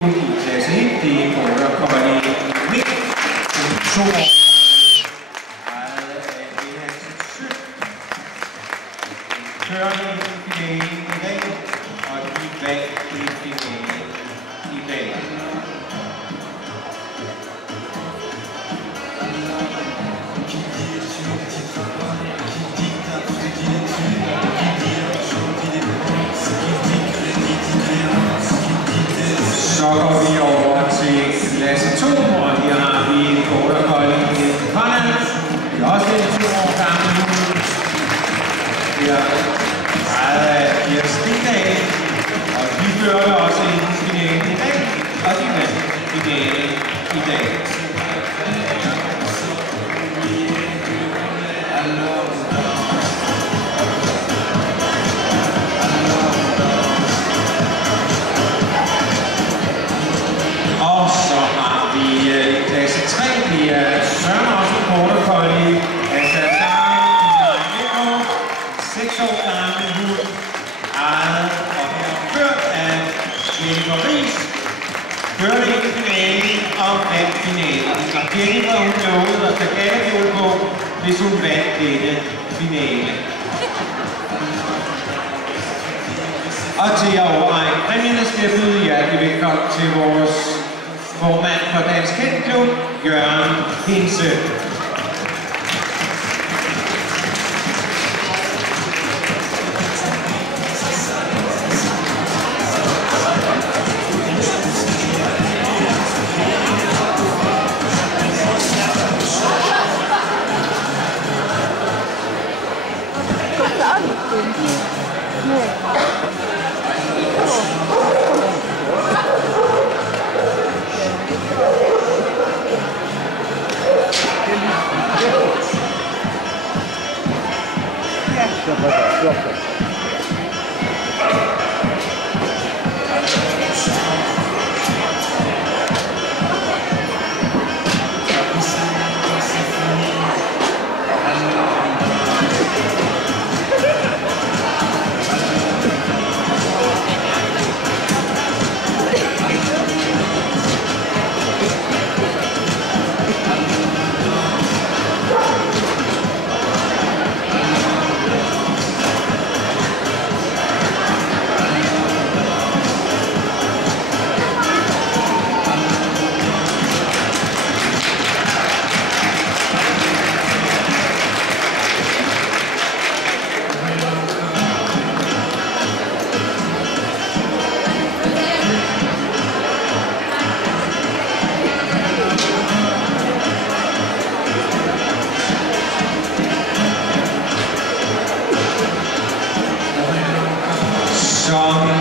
I klasse 1, det er Border Collie Mick, 2 år, ejet af Hansen Sø. Kørende i finalen i dag, og de vandt i finalen i dag. Så går vi over til klasse 2, og her har vi en Border Collie Conan. Det er også en 2 år gammel hund. Det er ejet af Pia Stigdal, og de førte også en finale i dag, og de vandt finalen i dag. Og så har vi i klasse 3, det er Søren også en Border Collie, altså sammen 6 år gammel hund, ejet og her ført af Jennifer Ries, førte ikke finalen og vandt finalen. Og Jennifer hun lovede at tage gavekjole på, hvis hun vandt denne finale. Og til at overrække præmierne skal jeg byde hjertelig velkommen til vores formand for Dansk Kennelklub, Jørgen Hinse.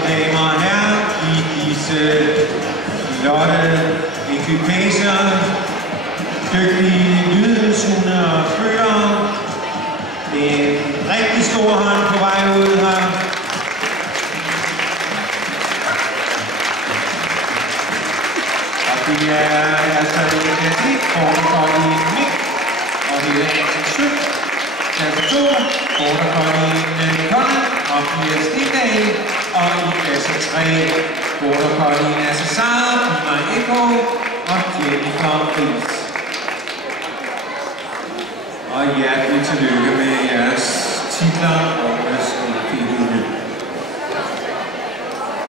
Damer og herrer, i disse flotte ekvipager, dygtige lydhedshunde og førere. En rigtig stor hånd på vej ud her. Og det er altså en klasse 1, Border Collie Mick, og det er Hansen Sø. Klasse 2, Border Collie Conan og Pia Stigdal. Og i klasse 3, Border Collie Lasse Seier, Pima Eko og Jennifer Ries. Og hjertelig tillykke med jeres titler.